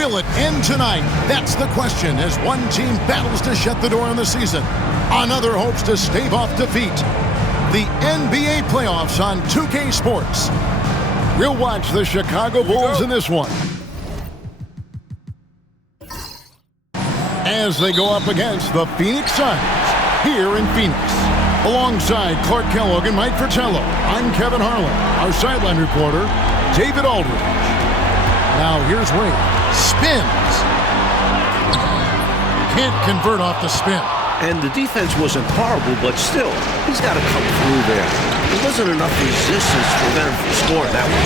Will it end tonight? That's the question as one team battles to shut the door on the season. Another hopes to stave off defeat. The NBA playoffs on 2K Sports. We'll watch the Chicago Bulls in this one, as they go up against the Phoenix Suns here in Phoenix. Alongside Clark Kellogg and Mike Fratello, I'm Kevin Harlan. Our sideline reporter, David Aldridge. Now here's Wade. Spins. Can't convert off the spin. And the defense wasn't horrible, but still, he's got to come through there. There wasn't enough resistance to prevent him from scoring that one.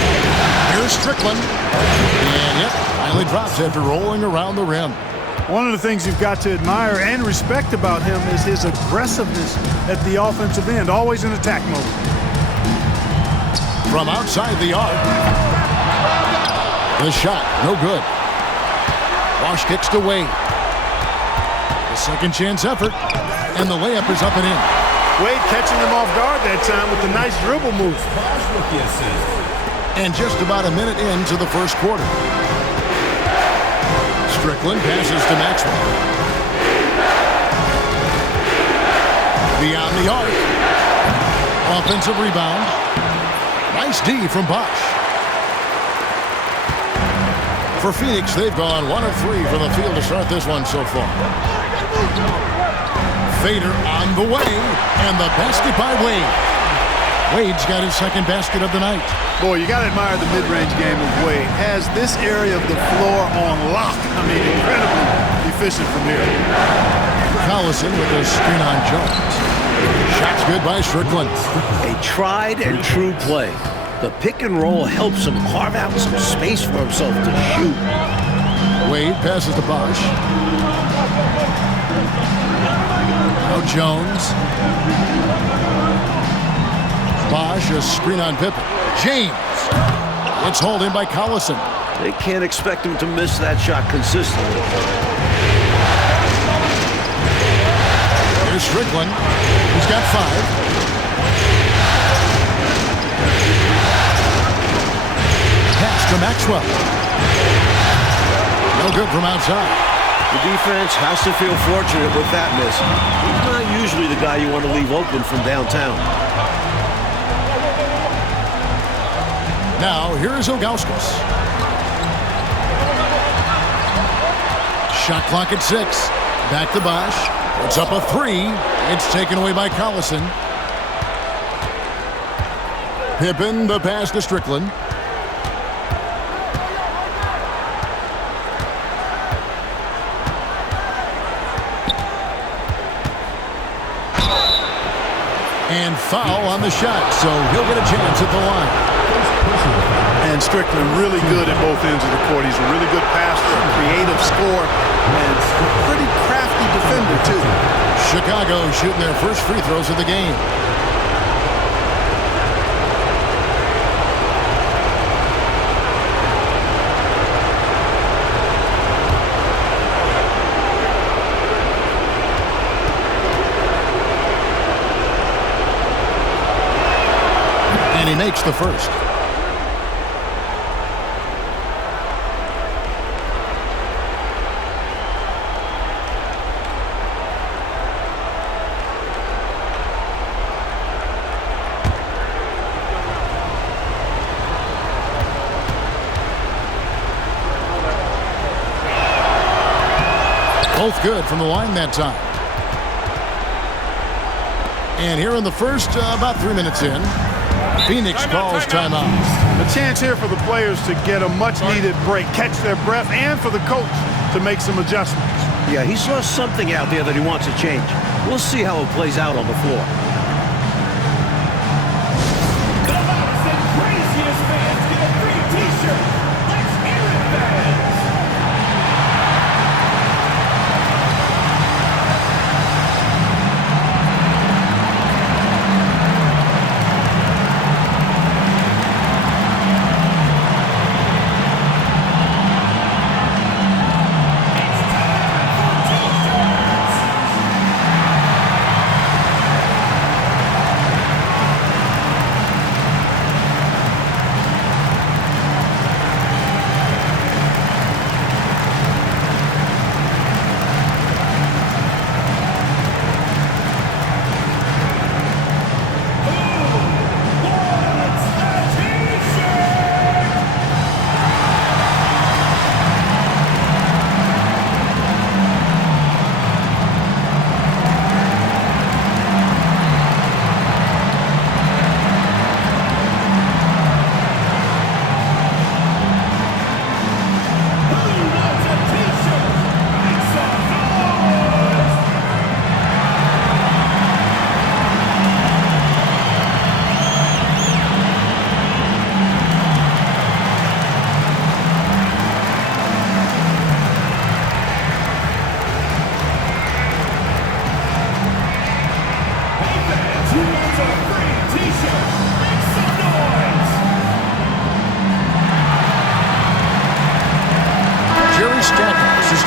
Here's Strickland. And yep, finally drops after rolling around the rim. One of the things you've got to admire and respect about him is his aggressiveness at the offensive end, always in attack mode. From outside the arc. The shot, no good. Bosch kicks to Wade. The second chance effort, and the layup is up and in. Wade catching him off guard that time with a nice dribble move. And just about a minute into the first quarter. Strickland passes to Maxwell. Beyond the arc. Offensive rebound. Nice D from Bosch. For Phoenix, they've gone 1 of 3 from the field to start this one so far. Fader on the way, and the basket by Wade. Wade's got his second basket of the night. Boy, you got to admire the mid-range game of Wade. Has this area of the floor on lock. I mean, incredibly efficient from here. Collison with a screen on Jones. Shots good by Strickland. A tried and true play. The pick and roll helps him carve out some space for himself to shoot. Wade passes to Bosch. Now Jones. Bosch, a screen on Pippen. James. It's hauled in by Collison. They can't expect him to miss that shot consistently. Here's Strickland. He's got 5. Pass to Maxwell. No good from outside. The defense has to feel fortunate with that miss. He's not usually the guy you want to leave open from downtown. Now, here's Ilgauskas. Shot clock at 6. Back to Bosch. It's up a 3. It's taken away by Collison. Pippen, the pass to Strickland. And foul on the shot, so he'll get a chance at the line. And Strickland really good at both ends of the court. He's a really good passer, a creative scorer, and a pretty crafty defender, too. Chicago shooting their first free throws of the game. And he makes the first. Both good from the line that time. And here in the first, about 3 minutes in, Phoenix calls timeout. A chance here for the players to get a much-needed break, catch their breath, and for the coach to make some adjustments. Yeah, he saw something out there that he wants to change. We'll see how it plays out on the floor.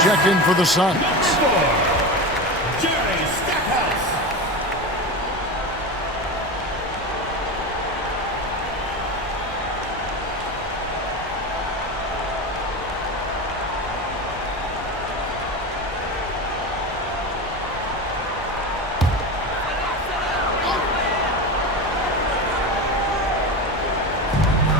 check in for the Suns.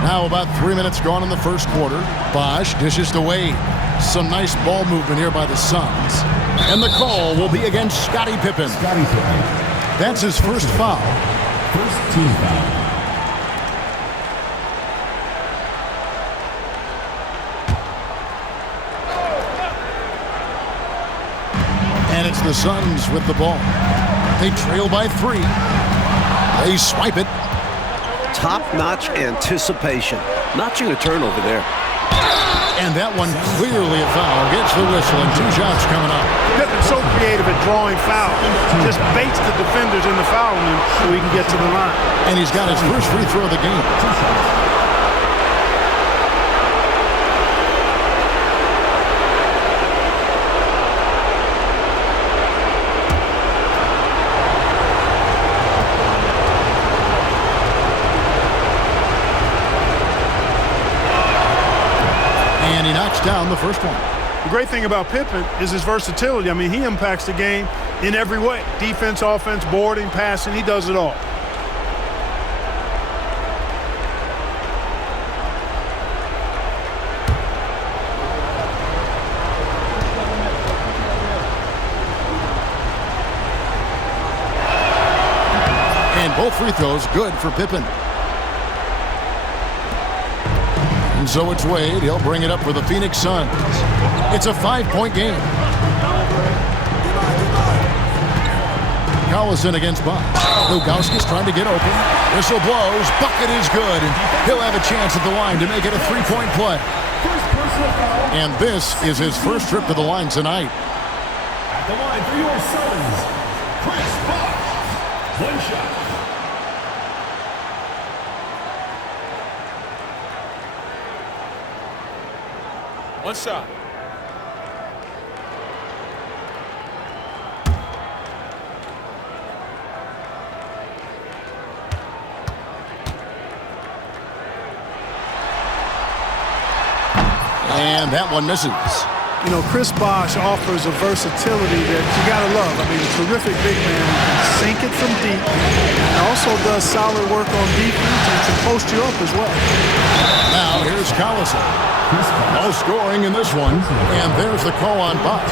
Now about 3 minutes gone in the first quarter. Bosch dishes to Wade. Some nice ball movement here by the Suns. And the call will be against Scottie Pippen. That's his first foul. First team foul. And it's the Suns with the ball. They trail by 3. They swipe it. Top-notch anticipation. Notching a turnover there. And that one clearly a foul. Gets the whistle and 2 shots coming up. Pippin's so creative at drawing fouls. Just baits the defenders into fouling him so he can get to the line. And he's got his first free throw of the game. He knocks down the first one. The great thing about Pippen is his versatility. I mean, he impacts the game in every way. Defense, offense, boarding, passing, he does it all. And both free throws good for Pippen. And so it's Wade. He'll bring it up for the Phoenix Suns. It's a 5-point game. Collison against Bosch. Ilgauskas trying to get open. Whistle blows. Bucket is good. And he'll have a chance at the line to make it a 3-point play. And this is his first trip to the line tonight. At the line for your Suns, Chris Bosch. 1 shot. One shot. And that one misses. You know, Chris Bosch offers a versatility that you got to love. I mean, a terrific big man who can sink it from deep and also does solid work on defense and can post you up as well. Now here's Collison. No scoring in this one. And there's the call on Bosch.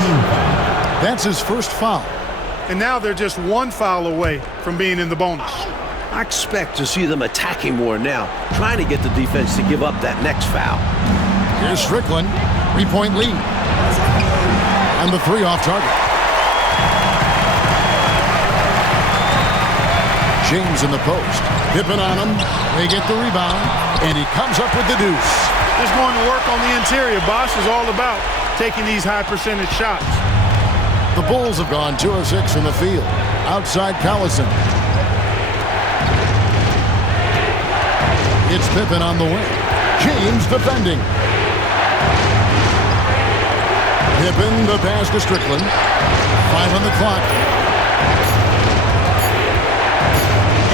That's his first foul. And now they're just 1 foul away from being in the bonus. I expect to see them attacking more now, trying to get the defense to give up that next foul. Here's Strickland. 3-point lead. And the 3 off target. James in the post. Pippen on him. They get the rebound. And he comes up with the deuce. Just going to work on the interior. Bosch is all about taking these high percentage shots. The Bulls have gone 2 of 6 from the field. Outside Collison. It's Pippen on the wing. James defending. Pippen, the pass to Strickland. 5 on the clock.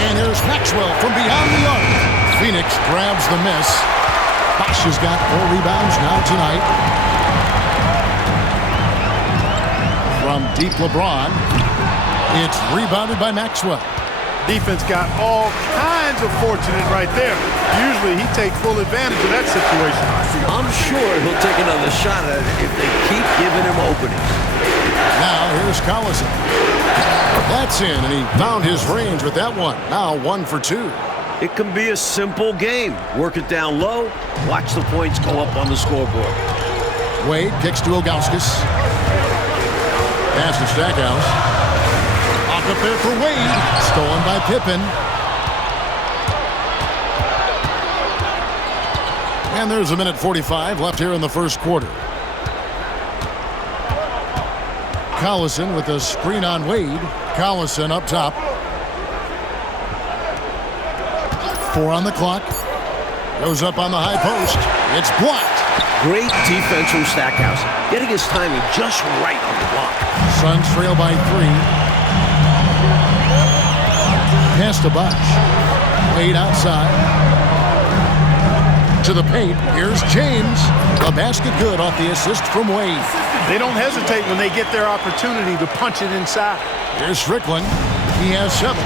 And here's Maxwell from beyond the arc. Phoenix grabs the miss. Bosch has got 4 rebounds now tonight. From deep Lebron. It's rebounded by Maxwell. Defense got all kinds of fortunate right there. Usually he takes full advantage of that situation. I'm sure he'll take another shot at it if they keep giving him openings. Now here's Collison. That's in, and he found his range with that one. Now 1 for 2. It can be a simple game. Work it down low, watch the points go up on the scoreboard. Wade kicks to Ilgauskas. Pass to Stackhouse. Off up there for Wade. Stolen by Pippen. And there's 1:45 left here in the first quarter. Collison with a screen on Wade. Collison up top. 4 on the clock. Goes up on the high post. It's blocked. Great defense from Stackhouse, getting his timing just right on the block. Suns trail by 3. Pass to Bosch. Wade outside. To the paint. Here's James. The basket good off the assist from Wade. They don't hesitate when they get their opportunity to punch it inside. Here's Strickland. He has 7.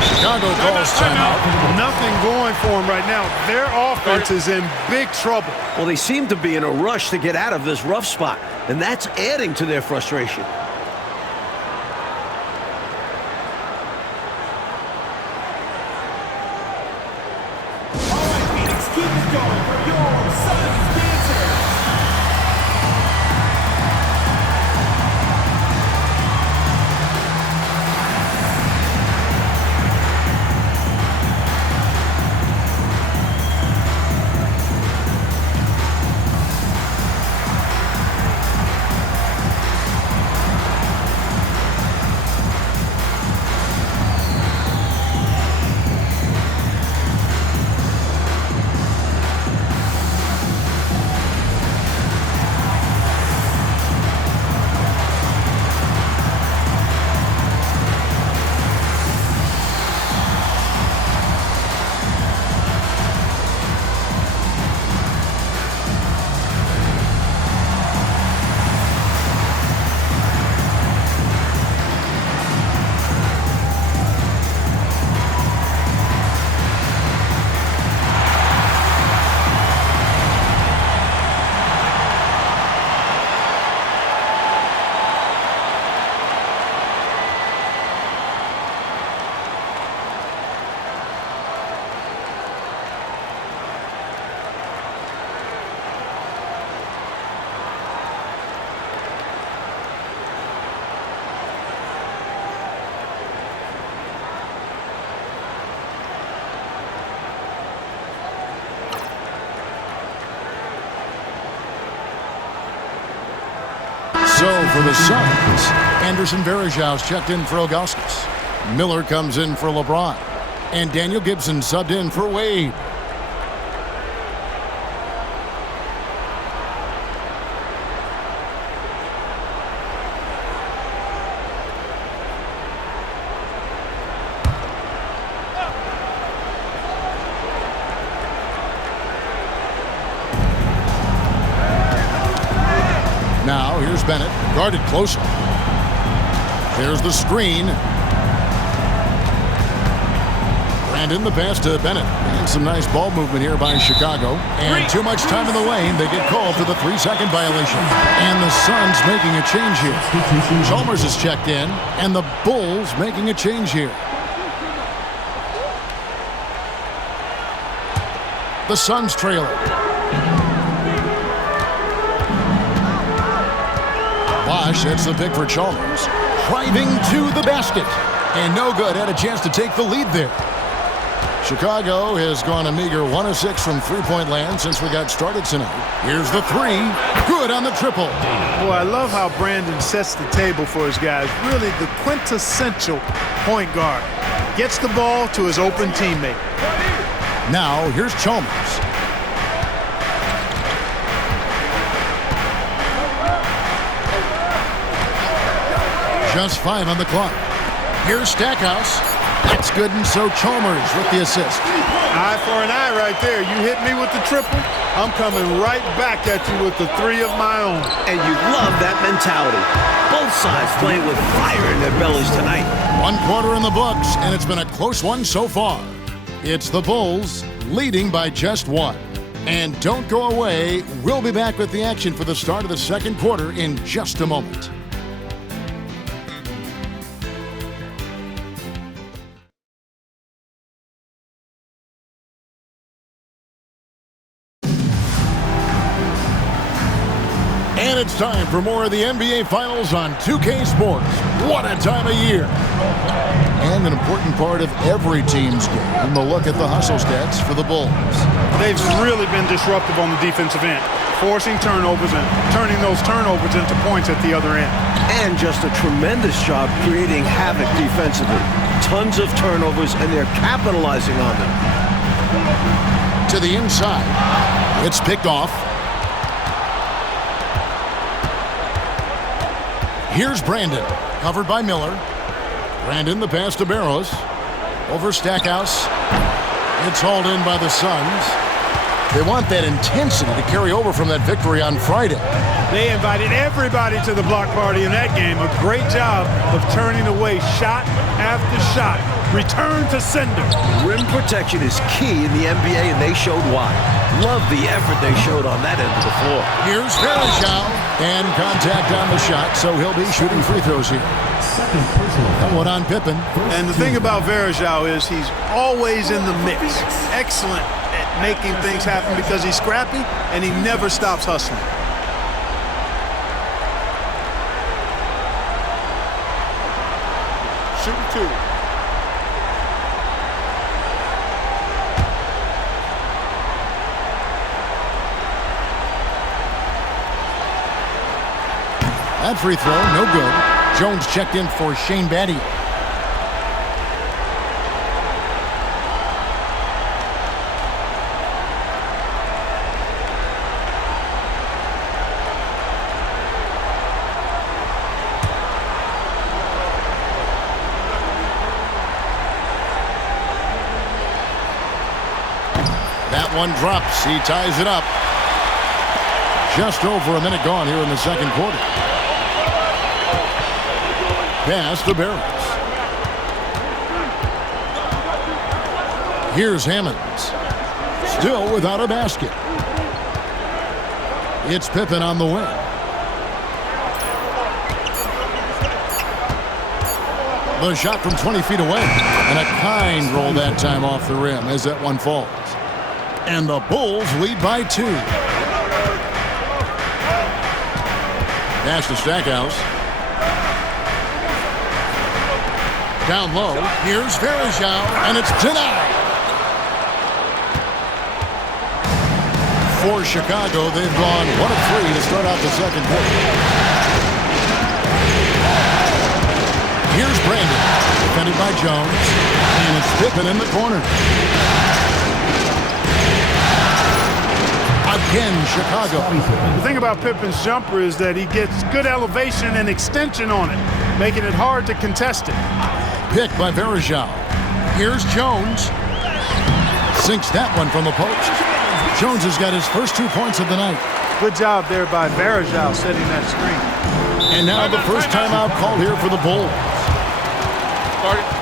Chicago calls timeout. Nothing going for them right now. Their offense is in big trouble. Well, they seem to be in a rush to get out of this rough spot, and that's adding to their frustration. Keep it going for your Suns dancers. So for the Suns, Anderson Varejão's checked in for Ilgauskas. Miller comes in for Lebron. And Daniel Gibson subbed in for Wade. Now, here's Bennett, guarded closer. There's the screen. Brandon, the pass to Bennett. And some nice ball movement here by Chicago. And too much time in the lane. They get called for the 3-second violation. And the Suns making a change here. Chalmers is checked in. And the Bulls making a change here. The Suns trail it. Bosch hits the pick for Chalmers. Driving to the basket. And no good. Had a chance to take the lead there. Chicago has gone a meager 1 of 6 from three-point land since we got started tonight. Here's the 3. Good on the triple. Boy, I love how Brandon sets the table for his guys. Really the quintessential point guard. Gets the ball to his open teammate. Now, here's Chalmers. Just 5 on the clock. Here's Stackhouse. That's good, and so Chalmers with the assist. Eye for an eye right there. You hit me with the triple, I'm coming right back at you with the 3 of my own. And you love that mentality. Both sides playing with fire in their bellies tonight. 1 quarter in the books, and it's been a close one so far. It's the Bulls leading by just 1. And don't go away. We'll be back with the action for the start of the second quarter in just a moment. And it's time for more of the NBA Finals on 2K Sports. What a time of year. And an important part of every team's game, a look at the hustle stats for the Bulls. They've really been disruptive on the defensive end, forcing turnovers and turning those turnovers into points at the other end. And just a tremendous job creating havoc defensively. Tons of turnovers, and they're capitalizing on them. To the inside. It's picked off. Here's Brandon. Covered by Miller. Brandon, the pass to Barrows. Over Stackhouse. It's hauled in by the Suns. They want that intensity to carry over from that victory on Friday. They invited everybody to the block party in that game. A great job of turning away shot after shot. Return to sender. Rim protection is key in the NBA, and they showed why. Love the effort they showed on that end of the floor. Here's Verajao, and contact on the shot, so he'll be shooting free throws here. That one on Pippen. And the thing about Verajao is he's always in the mix. Excellent at making things happen because he's scrappy and he never stops hustling. Shooting 2. That free throw, no good. Jones checked in for Shane Battier. That one drops. He ties it up. Just over a minute gone here in the second quarter. Pass to Barrows. Here's Hammonds. Still without a basket. It's Pippen on the wing. The shot from 20 feet away. And a kind roll that time off the rim as that one falls. And the Bulls lead by 2. Pass to Stackhouse. Down low, here's Verajao, and it's denied. For Chicago, they've gone 1 of 3 to start out the second quarter. Here's Brandon, defended by Jones, and it's Pippen in the corner. Again, Chicago. The thing about Pippen's jumper is that he gets good elevation and extension on it, making it hard to contest it. Picked by Verajao. Here's Jones. Sinks that one from the post. Jones has got his first 2 points of the night. Good job there by Verajao setting that screen. And now the first timeout called here for the Bulls. Started.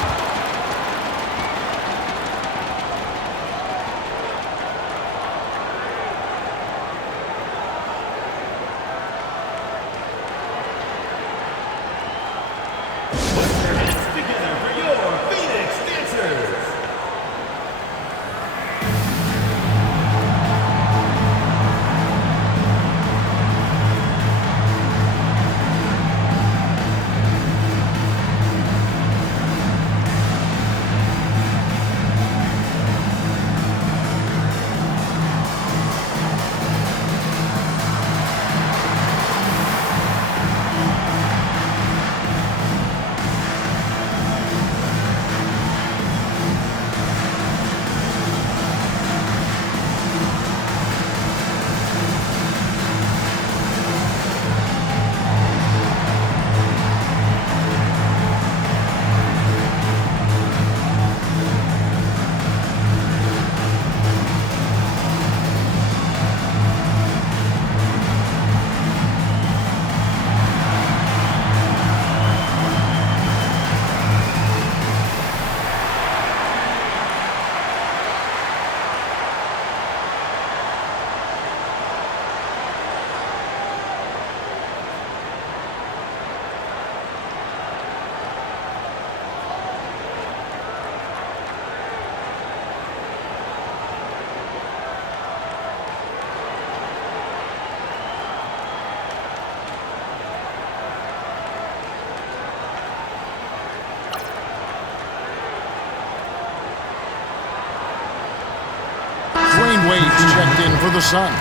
Wade's checked in for the Suns.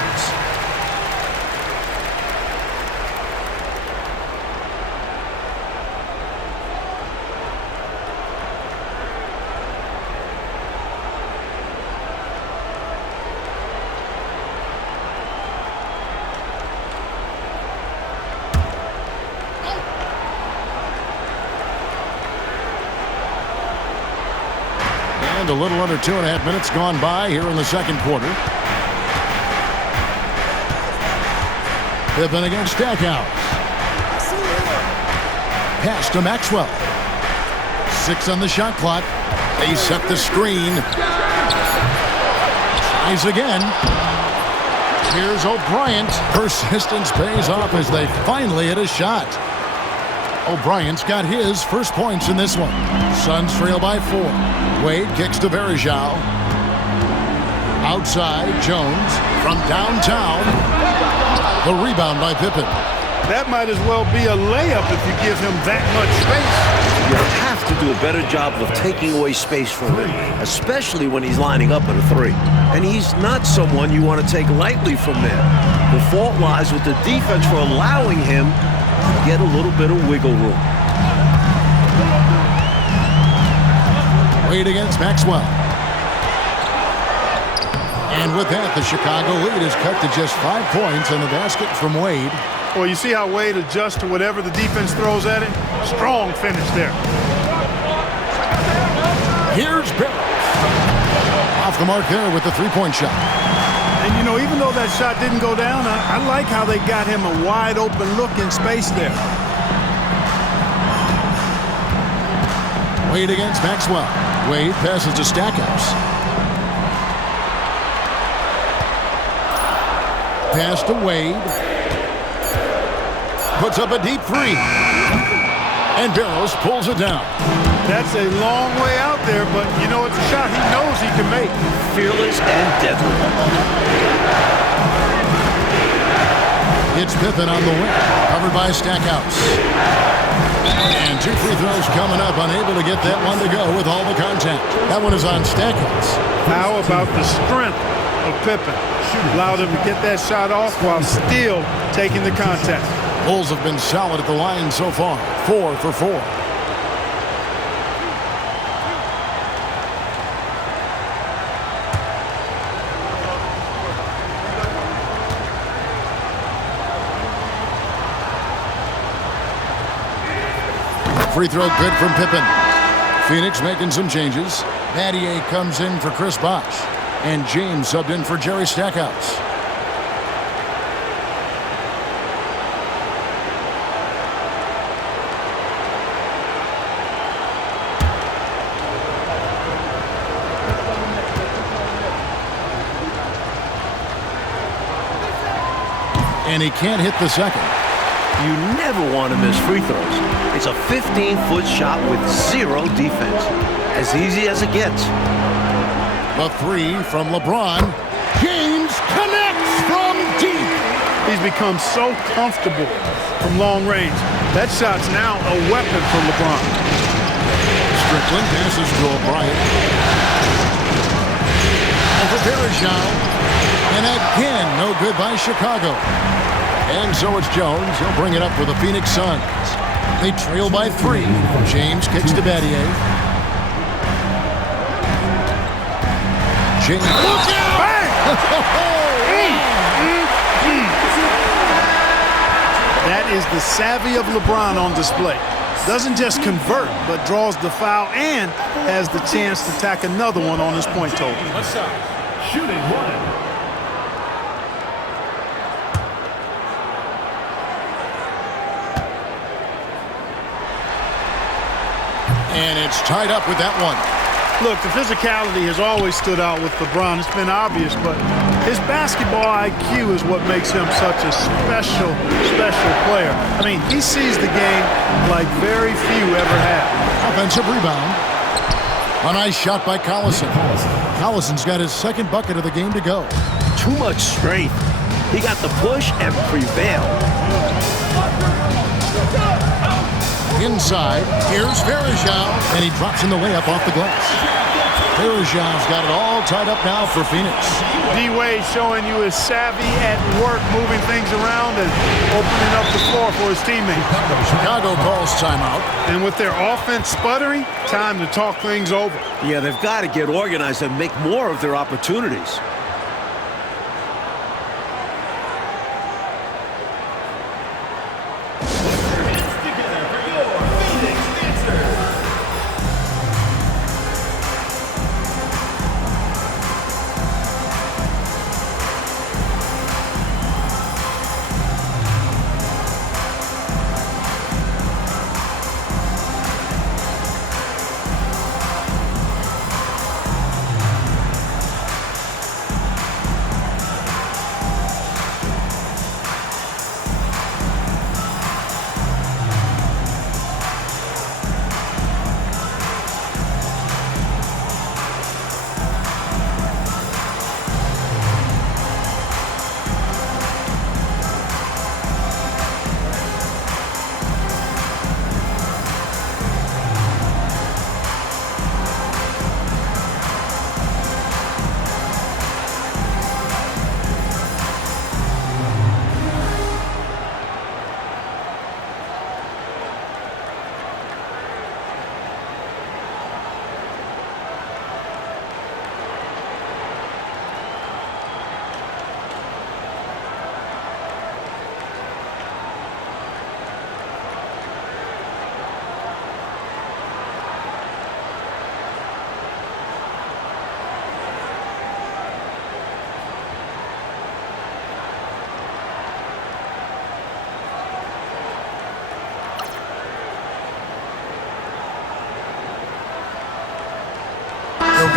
a little under 2.5 minutes gone by here in the second quarter. Pippen against Stackhouse. Pass to Maxwell. 6 on the shot clock. They set the screen. Tries again. Here's O'Brien. Persistence pays off as they finally hit a shot. O'Brien's got his first points in this one. Suns trail by 4. Wade kicks to Verjao. Outside, Jones from downtown. The rebound by Pippen. That might as well be a layup if you give him that much space. You have to do a better job of taking away space from him, especially when he's lining up at a 3. And he's not someone you want to take lightly from there. The fault lies with the defense for allowing him to get a little bit of wiggle room. Wade against Maxwell. And with that, the Chicago lead is cut to just 5 points on the basket from Wade. Well, you see how Wade adjusts to whatever the defense throws at him? Strong finish there. Here's Barrett. Off the mark there with the 3-point shot. And, you know, even though that shot didn't go down, I like how they got him a wide open look in space there. Wade against Maxwell. Wade passes to Stackhouse. Pass to Wade. Puts up a deep 3. And Barrows pulls it down. That's a long way out there, but, you know, it's a shot he knows he can make. Fearless and deadly. It's Pippen on the wing, covered by Stackhouse. And 2 free throws coming up, unable to get that one to go with all the contact. That one is on Stackhouse. How about the strength of Pippen? Allowed him to get that shot off while still taking the contact. Bulls have been solid at the line so far. 4 for 4. Free throw good from Pippen. Phoenix making some changes. Battier comes in for Chris Bosh. And James subbed in for Jerry Stackhouse. And he can't hit the second. You never want to miss free throws. It's a 15-foot shot with 0 defense. As easy as it gets. The 3 from Lebron. James connects from deep. He's become so comfortable from long range. That shot's now a weapon for LeBron. Strickland passes to O'Brien. Over Verjao. And again, no good by Chicago. And so it's Jones. He'll bring it up for the Phoenix Suns. They trail by 3. James kicks to Battier. James. Look out! That is the savvy of LeBron on display. Doesn't just convert, but draws the foul and has the chance to tack another one on his point total. Left side, shooting 1. And it's tied up with that one. Look, the physicality has always stood out with LeBron. It's been obvious, but his basketball IQ is what makes him such a special player. I mean, he sees the game like very few ever have. Offensive rebound. A nice shot by Collison. Collison's got his second bucket of the game to go. Too much strength. He got the push and prevailed. Inside, here's Verjao, and he drops in the layup off the glass. Verjao's got it all tied up now for Phoenix. D-Wade showing you his savvy at work, moving things around and opening up the floor for his teammates. Chicago calls timeout. And with their offense sputtering, time to talk things over. Yeah, they've got to get organized and make more of their opportunities.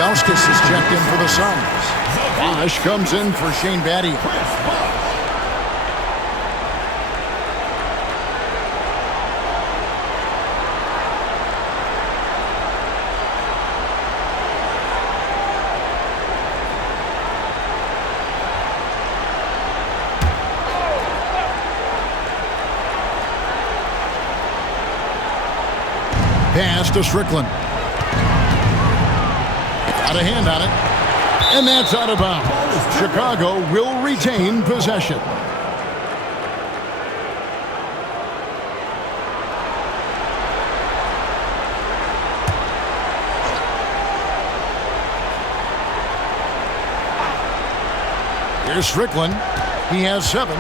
Ilgauskas is checked in for the Suns. Bosch comes in for Shane Battier. Pass to Strickland. Got a hand on it. And that's out of bounds. Chicago will retain possession. Here's Strickland. He has 7.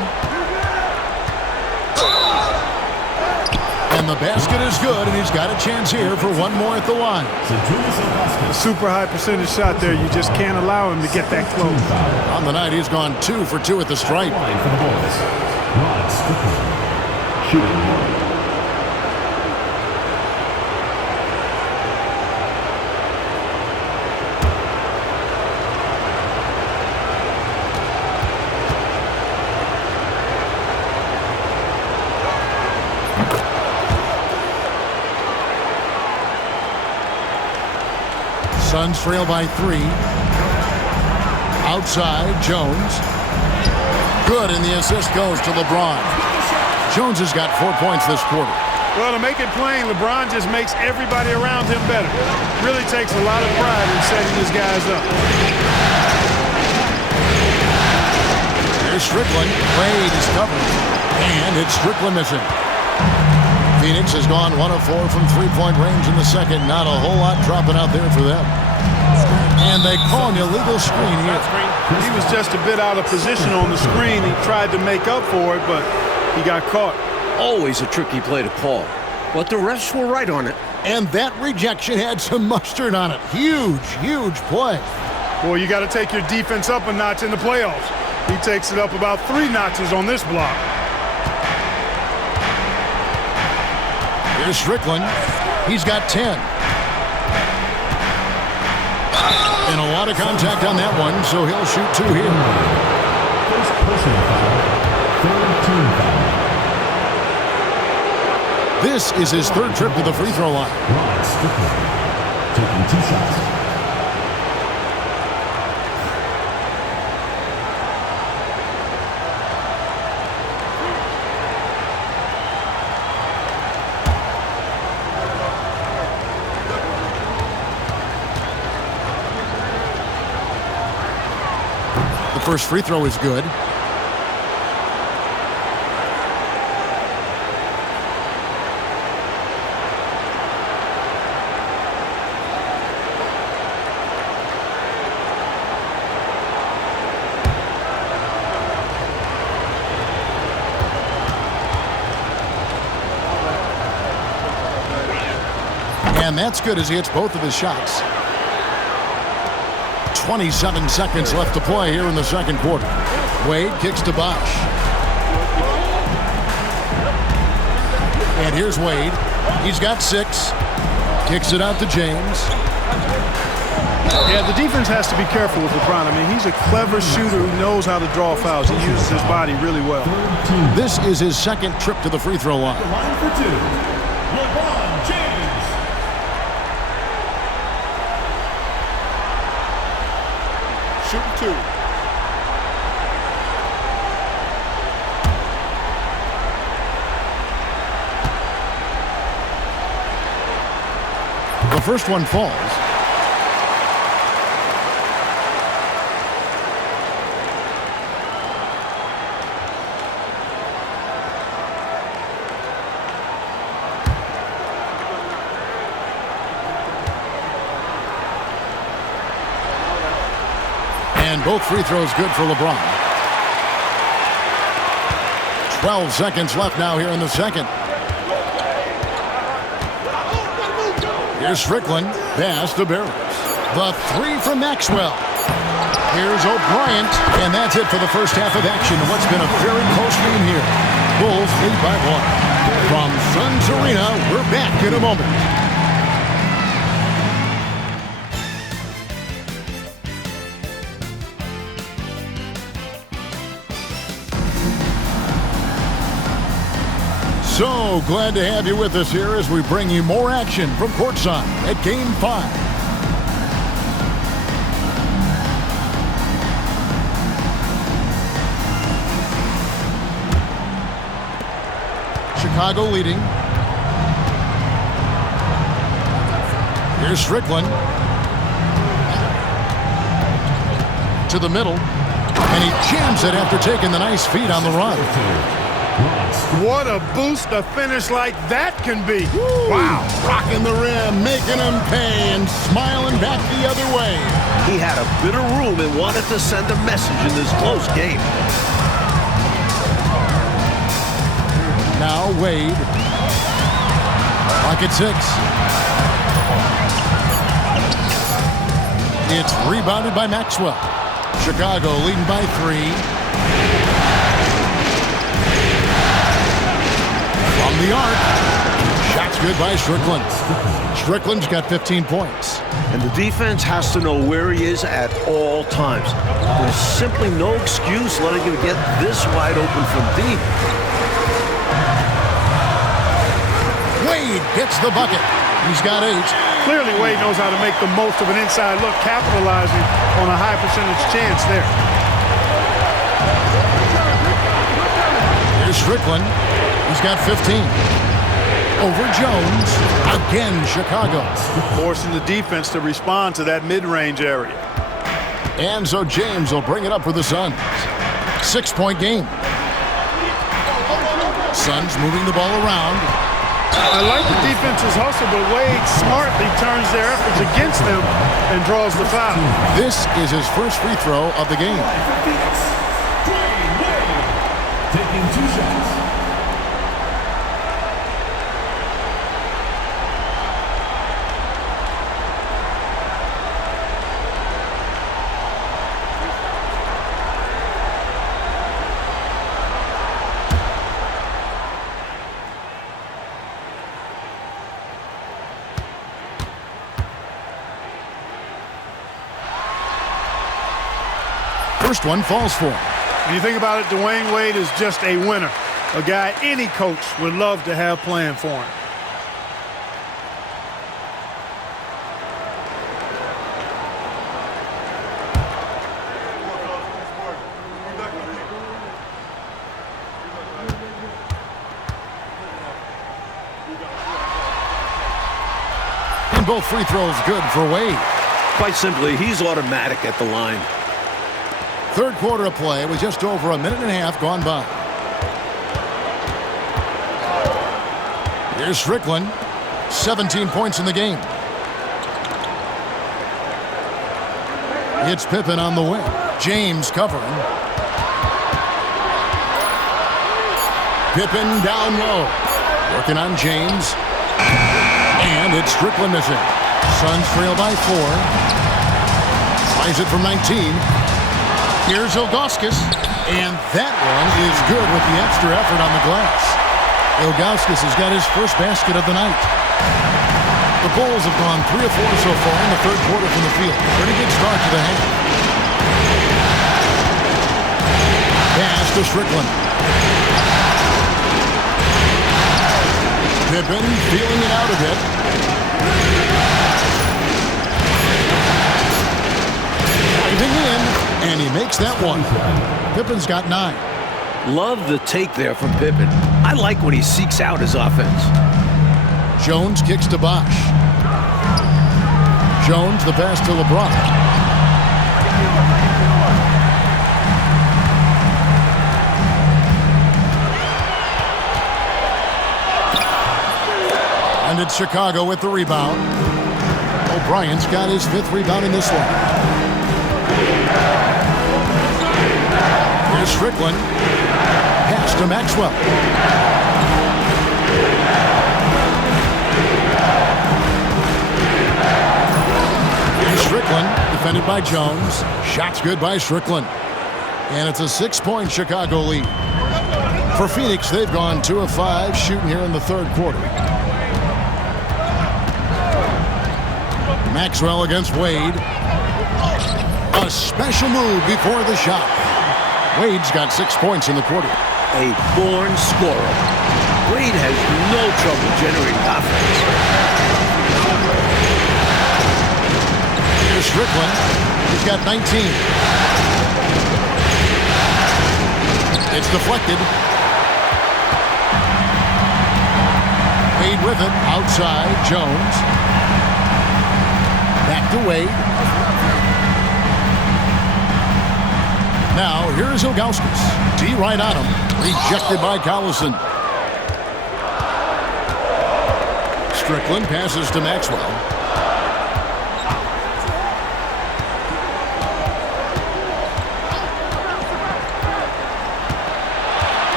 And the basket is good, and he's got a chance here for one more at the line. A super high percentage shot there. You just can't allow him to get that close. On the night, he's gone 2 for 2 at the stripe. Suns trail by 3. Outside, Jones. Good, and the assist goes to Lebron. Jones has got 4 points this quarter. Well, to make it plain, LeBron just makes everybody around him better. Really takes a lot of pride in setting his guys up. Here's Strickland. Wade is covered. And it's Strickland missing. Phoenix has gone 1 of 4 from three-point range in the second. Not a whole lot dropping out there for them. And they call an illegal screen here. He was just a bit out of position on the screen. He tried to make up for it, but he got caught. Always a tricky play to call, but the refs were right on it. And that rejection had some mustard on it. Huge, huge play. Boy, you got to take your defense up a notch in the playoffs. He takes it up about 3 notches on this block. Here's Strickland. He's got 10. And a lot of contact on that one, so he'll shoot 2 here. First personal foul, third team foul. This is his 3rd trip to the free throw line. Ron Strickland taking 2 shots. The first free throw is good. And that's good as he hits both of his shots. 27 seconds left to play here in the second quarter. Wade kicks to Bosch. And here's Wade. He's got 6. Kicks it out to James. Yeah, the defense has to be careful with LeBron. I mean, he's a clever shooter who knows how to draw fouls. He uses his body really well. This is his 2nd trip to the free throw line. Line for 2, LeBron James. Shooting 2. The first one falls. And both free throws good for LeBron. 12 seconds left now here in the second. Here's Strickland. Pass to Barris. The 3 from Maxwell. Here's O'Bryant. And that's it for the first half of action. What's been a very close game here. Bulls lead by 1. From Suns Arena, we're back in a moment. So glad to have you with us here as we bring you more action from courtside at Game 5. Chicago leading. Here's Strickland. To the middle. And he jams it after taking the nice feed on the run. What a boost a finish like that can be. Woo. Wow. Rocking the rim, making him pay, and smiling back the other way. He had a bit of room and wanted to send a message in this close game. Now Wade. Clock at 6. It's rebounded by Maxwell. Chicago leading by 3. From the arc. Shot's good by Strickland. Strickland's got 15 points. And the defense has to know where he is at all times. There's simply no excuse letting him get this wide open from deep. Wade gets the bucket. He's got 8. Clearly, Wade knows how to make the most of an inside look, capitalizing on a high percentage chance there. Here's Strickland. He's got 15. Over Jones. Again, Chicago. Forcing the defense to respond to that mid-range area. And so James will bring it up for the Suns. 6-point game. Suns moving the ball around. I like the defense's hustle, but Wade smartly turns their efforts against them and draws the foul. This is his first free throw of the game. Taking 2 shots. First one falls for him. When you think about it, Dwayne Wade is just a winner. A guy any coach would love to have playing for him. And both free throws good for Wade. Quite simply, he's automatic at the line. Third quarter of play with just over a minute and a half gone by. Here's Strickland. 17 points in the game. It's Pippen on the wing. James covering. Pippen down low. Working on James. And it's Strickland missing. Suns trail by 4. Tries it from 19. Here's Ilgauskas, and that one is good with the extra effort on the glass. Ilgauskas has got his first basket of the night. The Bulls have gone 3 of 4 so far in the third quarter from the field. Pretty good start to the half. Pass to Strickland. Pippen feeling it out a bit. Diving in. And he makes that one. Pippen's got 9. Love the take there from Pippen. I like when he seeks out his offense. Jones kicks to Bosch. Jones the pass to Lebron. And it's Chicago with the rebound. O'Brien's got his 5th rebound in this one. Here's Strickland. Pass to Maxwell. Here's Strickland. Defended by Jones. Shot's good by Strickland. And it's a 6-point Chicago lead. For Phoenix, they've gone 2 of 5 shooting here in the third quarter. Maxwell against Wade. A special move before the shot. Wade's got 6 points in the quarter. A born scorer. Wade has no trouble generating offense. Here's Strickland. He's got 19. It's deflected. Wade with it. Outside. Jones. Back to Wade. Now, here's Ilgauskas. D right on him. Rejected by Collison. Strickland passes to Maxwell.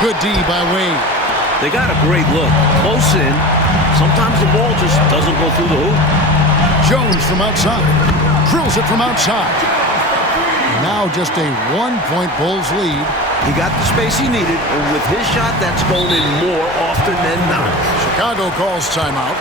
Good D by Wade. They got a great look. Close in. Sometimes the ball just doesn't go through the hoop. Jones from outside. Drills it from outside. Now just a 1-point Bulls lead. He got the space he needed, and with his shot, that's going in more often than not. Chicago calls timeout.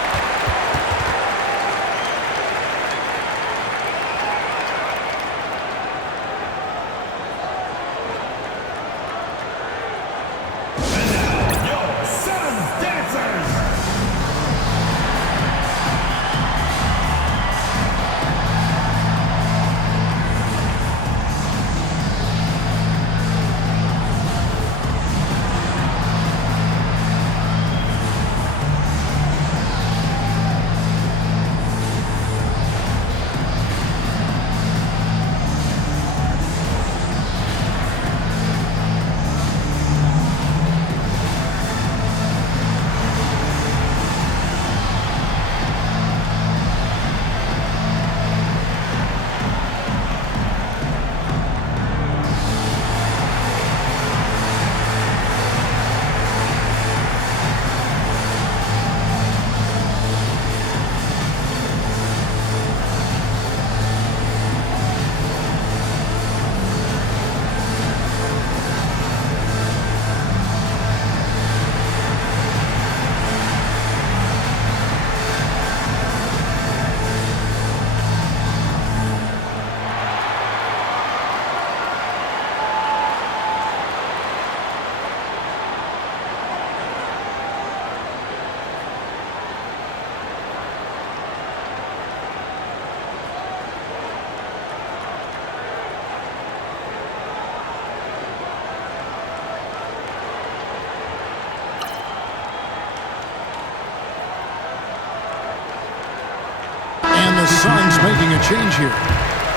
The Suns making a change here.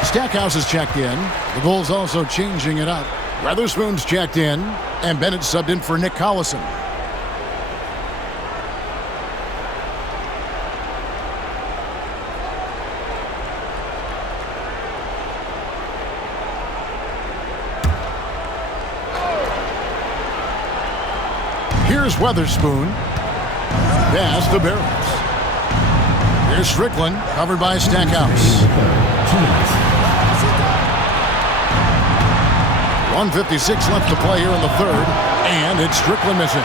Stackhouse is checked in. The Bulls also changing it up. Weatherspoon's checked in, and Bennett subbed in for Nick Collison. Here's Weatherspoon. Pass to Barrett. Here's Strickland, covered by Stackhouse. 1:56 left to play here in the third, and it's Strickland missing.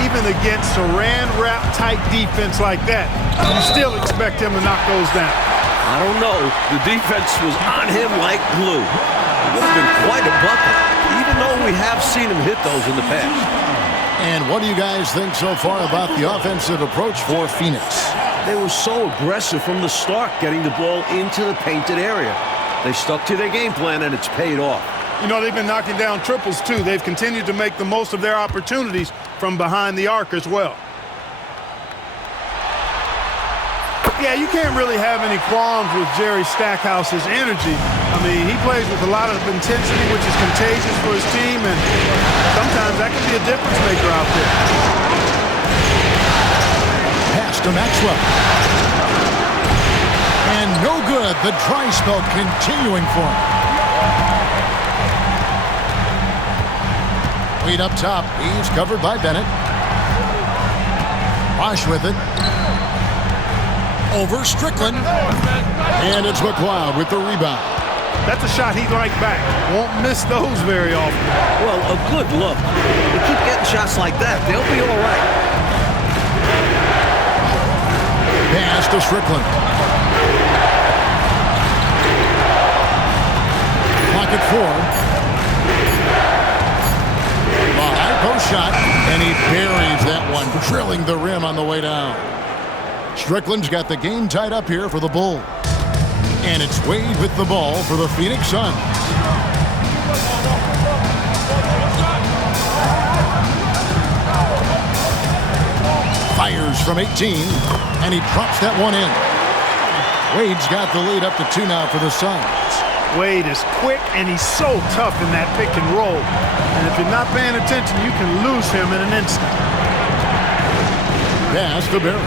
Even against Saran wrap type defense like that, you still expect him to knock those down. I don't know. The defense was on him like glue. It would have been quite a bucket, even though we have seen him hit those in the past. And what do you guys think so far about the offensive approach for Phoenix? They were so aggressive from the start, getting the ball into the painted area. They stuck to their game plan, and it's paid off. You know, they've been knocking down triples, too. They've continued to make the most of their opportunities from behind the arc as well. Yeah, you can't really have any qualms with Jerry Stackhouse's energy. I mean, he plays with a lot of intensity, which is contagious for his team, and sometimes that can be a difference maker out there. Pass to Maxwell. And no good. The dry spell continuing for him. Wade up top. He's covered by Bennett. Bosch with it. Over Strickland. And it's McLeod with the rebound. That's a shot he'd like back. Won't miss those very often. Well, a good look. They keep getting shots like that, they'll be all right. Pass to Strickland. Clock at 4. 5. drilling the rim on the way down. Strickland's got the game tied up here for the Bulls. And it's Wade with the ball for the Phoenix Suns. Fires from 18, and he drops that one in. Wade's got the lead up to 2 now for the Suns. Wade is quick, and he's so tough in that pick and roll. And if you're not paying attention, you can lose him in an instant. Pass to Barrett.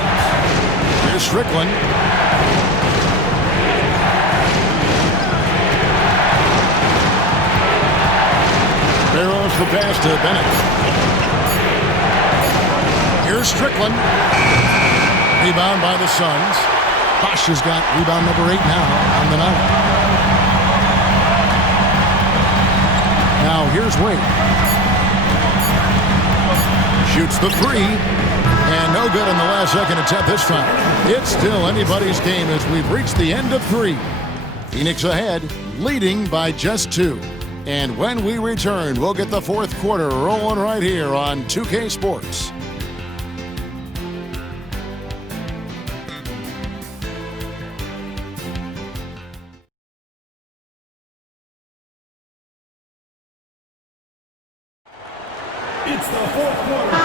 Here's Strickland. Barrows the pass to Bennett. Here's Strickland. Rebound by the Suns. Bosch has got rebound number 8 now on the night. Now here's Wade. Shoots the 3. And no good on the last second attempt this time. It's still anybody's game as we've reached the end of 3. Phoenix ahead, leading by just 2. And when we return, we'll get the fourth quarter rolling right here on 2K Sports. It's the fourth quarter.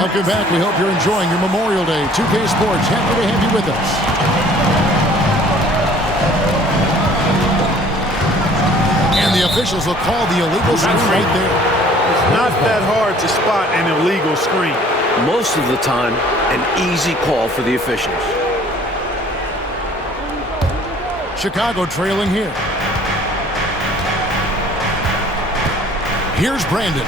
Welcome back. We hope you're enjoying your Memorial Day. 2K Sports, happy to have you with us. And the officials will call the illegal screen right there. It's not that hard to spot an illegal screen. Most of the time, an easy call for the officials. Chicago trailing here. Here's Brandon.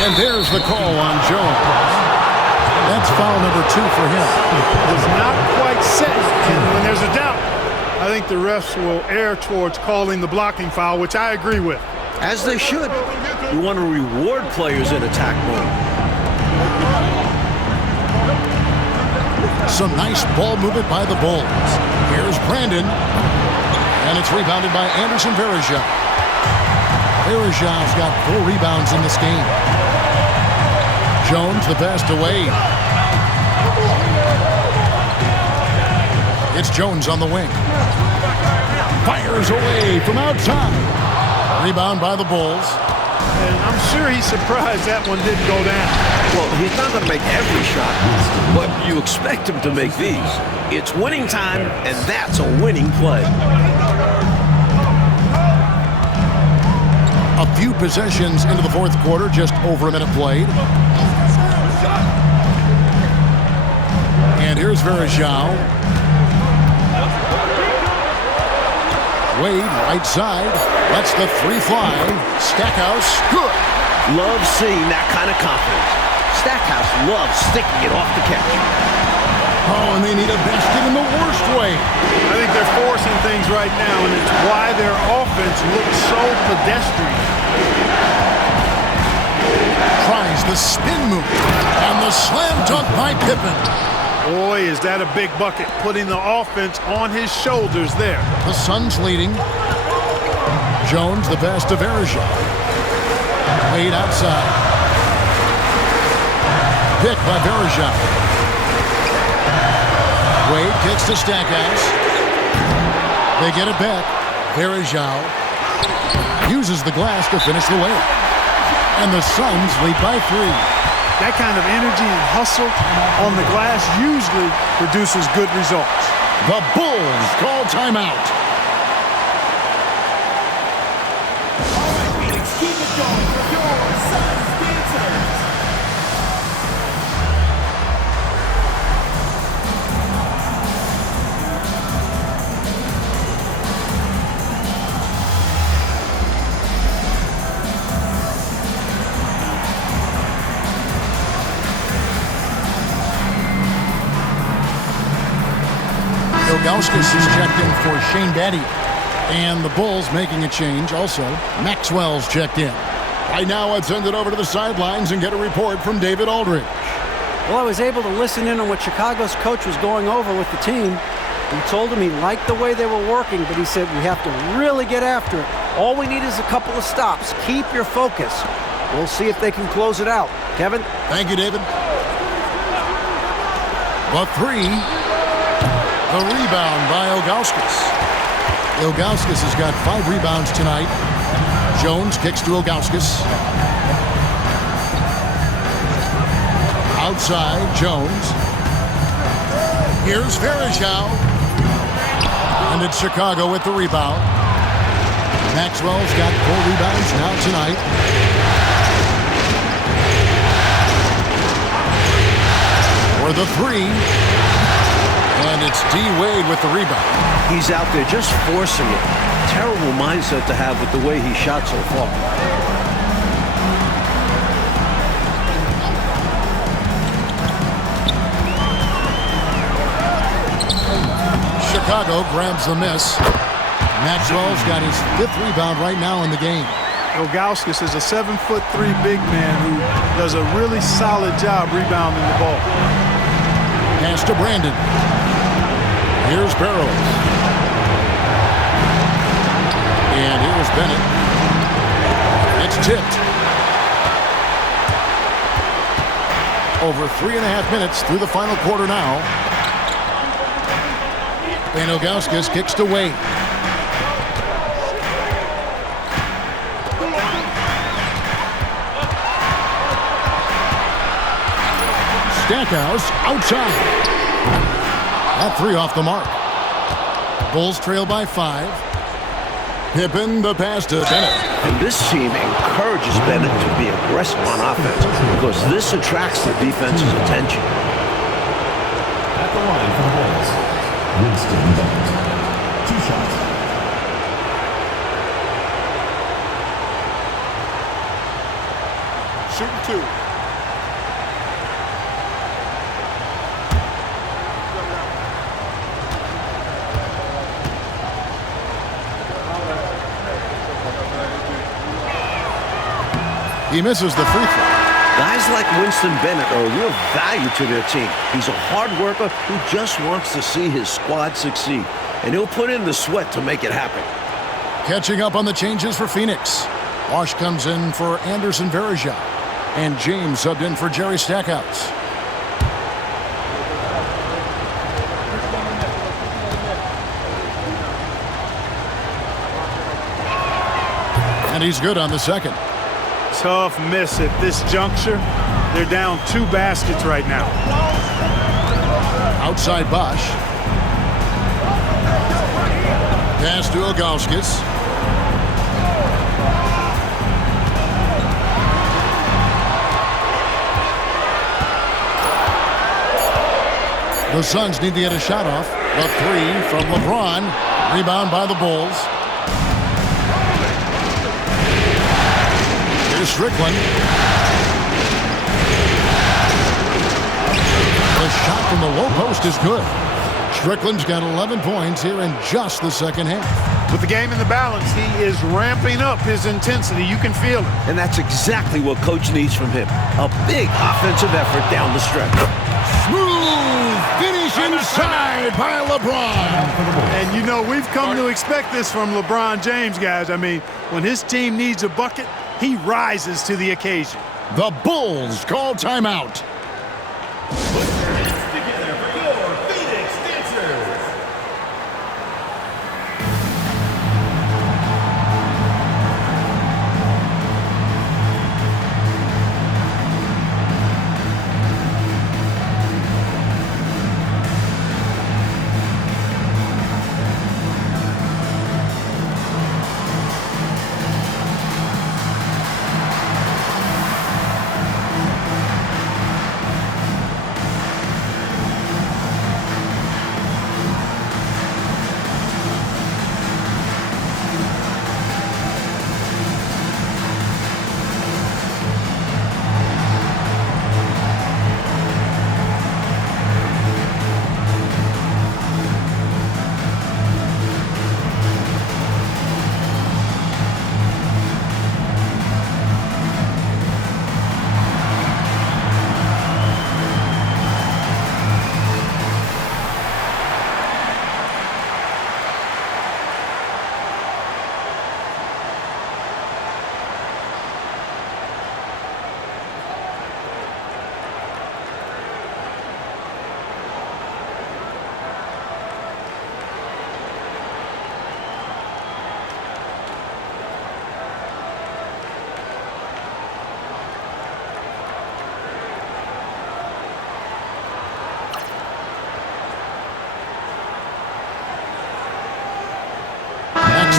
And there's the call on Jones. That's foul number 2 for him. It's not quite set, and when there's a doubt, I think the refs will err towards calling the blocking foul, which I agree with. As they should. You want to reward players in attack mode. Some nice ball movement by the Bulls. Here's Brandon. And it's rebounded by Anderson Varejao. Varejao's got 4 rebounds in this game. Jones the pass to Wade. It's Jones on the wing. Fires away from outside. Rebound by the Bulls. And I'm sure he's surprised that one didn't go down. Well, he's not going to make every shot, but you expect him to make these. It's winning time, and that's a winning play. A few possessions into the fourth quarter, just over a minute played. And here's Varejao. Wade, right side, lets the 3 fly. Stackhouse, good. Love seeing that kind of confidence. Stackhouse loves sticking it off the catch. Oh, and they need a basket in the worst way. I think they're forcing things right now, and it's why their offense looks so pedestrian. Tries the spin move, and the slam dunk by Pippen. Boy, is that a big bucket, putting the offense on his shoulders there. The Suns leading. Jones, the pass to Varejao. Wade outside. Pick by Varejao. Wade kicks to Stackhouse. They get it back. Varejao uses the glass to finish the layup. And the Suns lead by 3. That kind of energy and hustle on the glass usually produces good results. The Bulls call timeout. All right, Phoenix, keep it going for your Suns dancers. Ilgauskas is checked in for Shane Battier. And the Bulls making a change also. Maxwell's checked in. Right now, I'd send it over to the sidelines and get a report from David Aldridge. Well, I was able to listen in on what Chicago's coach was going over with the team. He told him he liked the way they were working, but he said we have to really get after it. All we need is a couple of stops. Keep your focus. We'll see if they can close it out. Kevin? Thank you, David. The three. The rebound by Ilgauskas. Ilgauskas has got 5 rebounds tonight. Jones kicks to Ilgauskas. Outside, Jones. Here's Verejao. And it's Chicago with the rebound. Maxwell's got 4 rebounds now tonight. For the three. And it's D. Wade with the rebound. He's out there just forcing it. Terrible mindset to have with the way he shot so far. Chicago grabs the miss. Maxwell's got his 5th rebound right now in the game. Ilgauskas is a 7'3" big man who does a really solid job rebounding the ball. Pass to Brandon. Here's Barrows. And here's Bennett. It's tipped. Over 3.5 minutes through the final quarter now. And Ilgauskas kicks to Wade. Stackhouse outside. That 3 off the mark. Bulls trail by 5. Pippen the pass to Bennett. And this team encourages Bennett to be aggressive on offense because this attracts the defense's attention. At the line for the Bulls, Winston Bennett. 2 shots. Shooting 2. He misses the free throw. Guys like Winston Bennett are a real value to their team. He's a hard worker who just wants to see his squad succeed. And he'll put in the sweat to make it happen. Catching up on the changes for Phoenix. Wash comes in for Anderson Verejao. And James subbed in for Jerry Stackhouse. And he's good on the second. Tough miss at this juncture. They're down 2 baskets right now. Outside Bosch. Pass to Ilgauskas. The Suns need to get a shot off. The 3 from Lebron. Rebound by the Bulls. Here's Strickland. The shot from the low post is good. Strickland's got 11 points here in just the second half. With the game in the balance, he is ramping up his intensity. You can feel it. And that's exactly what Coach needs from him. A big offensive effort down the stretch. Smooth finish inside by LeBron. And you know, we've come to expect this from LeBron James, guys. I mean, when his team needs a bucket, he rises to the occasion. The Bulls call timeout. Put your hands together for your Phoenix Dancers.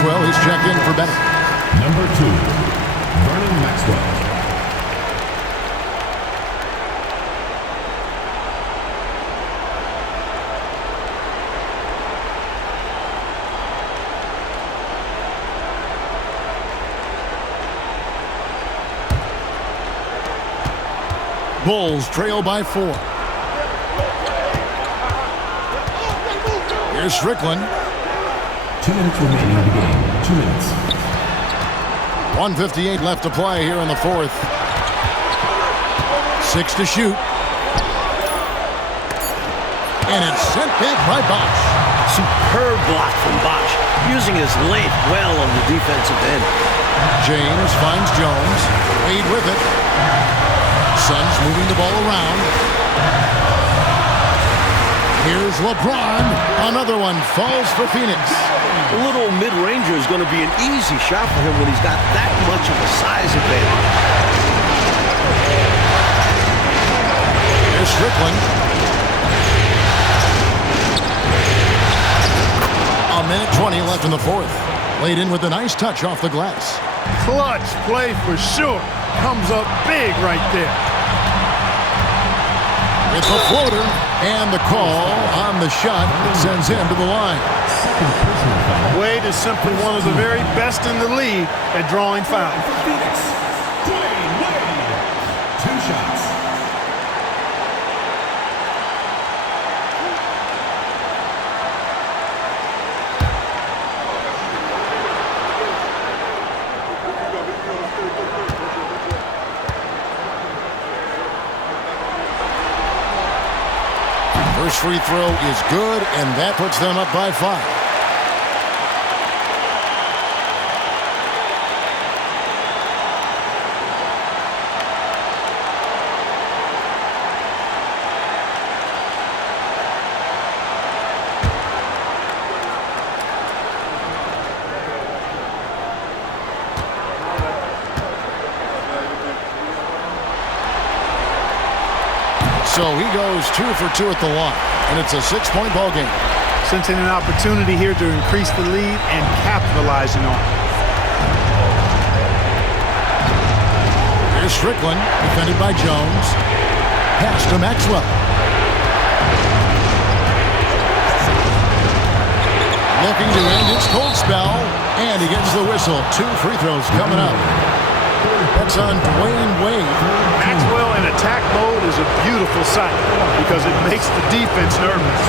Maxwell is checked in for Bennett. Number 2, Vernon Maxwell. Bulls trail by 4. Here's Strickland. 2 minutes remaining in the game. 2 minutes. 1:58 left to play here in the fourth. 6 to shoot. And it's sent back by Bosch. Superb block from Bosch, using his length well on the defensive end. James finds Jones. Wade with it. Suns moving the ball around. Here's LeBron. Another one falls for Phoenix. A little mid-ranger is going to be an easy shot for him when he's got that much of a size advantage. Here's Strickland. A minute 20 left in the fourth. Laid in with a nice touch off the glass. Clutch play for sure. Comes up big right there. With the floater and the call on the shot that sends him to the line. Wade is simply one of the very best in the league at drawing fouls. Phoenix, Dwayne Wade. 2 shots. First free throw is good, and that puts them up by 5. So he goes 2 for 2 at the line, and it's a 6-point ball game. Sensing an opportunity here to increase the lead and capitalizing on it. Here's Strickland, defended by Jones. Pass to Maxwell. Looking to end his cold spell, and he gets the whistle. 2 free throws coming up. That's on Dwayne Wade. Maxwell in attack mode is a beautiful sight because it makes the defense nervous.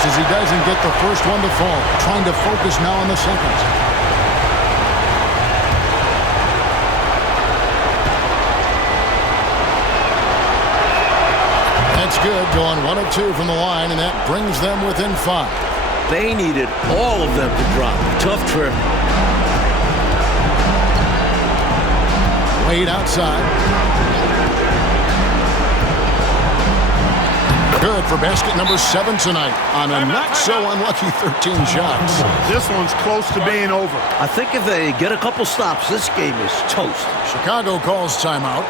As he doesn't get the first one to fall. Trying to focus now on the second. That's good. Going 1 of 2 from the line, and that brings them within 5. They needed all of them to drop. Tough trip. Wade outside. Good for basket number 7 tonight on a not-so-unlucky 13 shots. This one's close to being over. I think if they get a couple stops, this game is toast. Chicago calls timeout.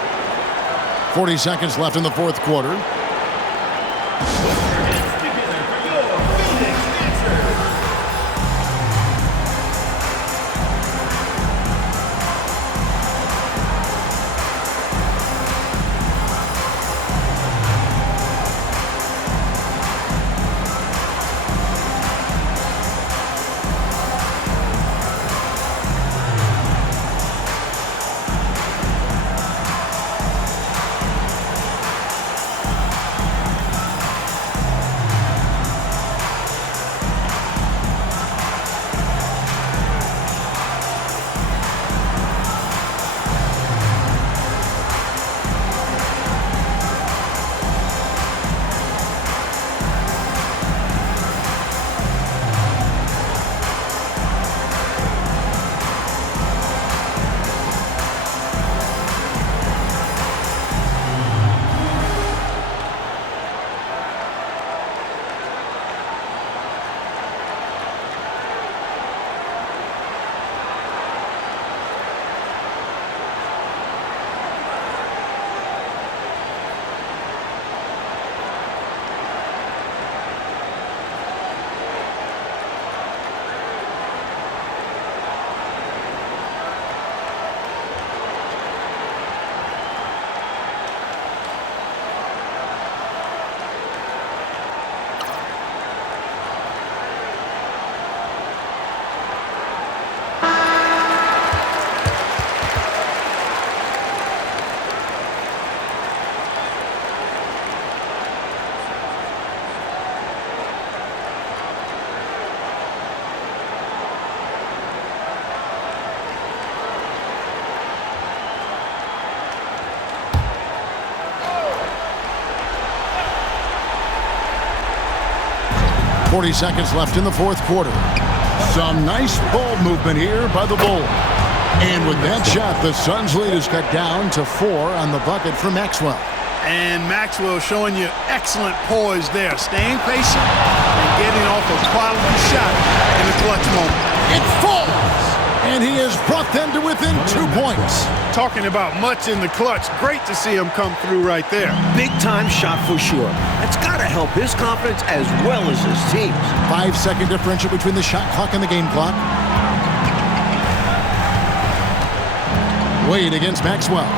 40 seconds left in the fourth quarter. 40 seconds left in the fourth quarter. Some nice ball movement here by the Bulls. And with that shot, the Suns' lead is cut down to 4 on the bucket for Maxwell. And Maxwell showing you excellent poise there, staying patient and getting off a quality shot in the clutch moment. It falls! And he has brought them to within 2 points. Talking about much in the clutch, great to see him come through right there. Big-time shot for sure. That's got to help his confidence as well as his team's. 5-second differential between the shot clock and the game clock. Wade against Maxwell.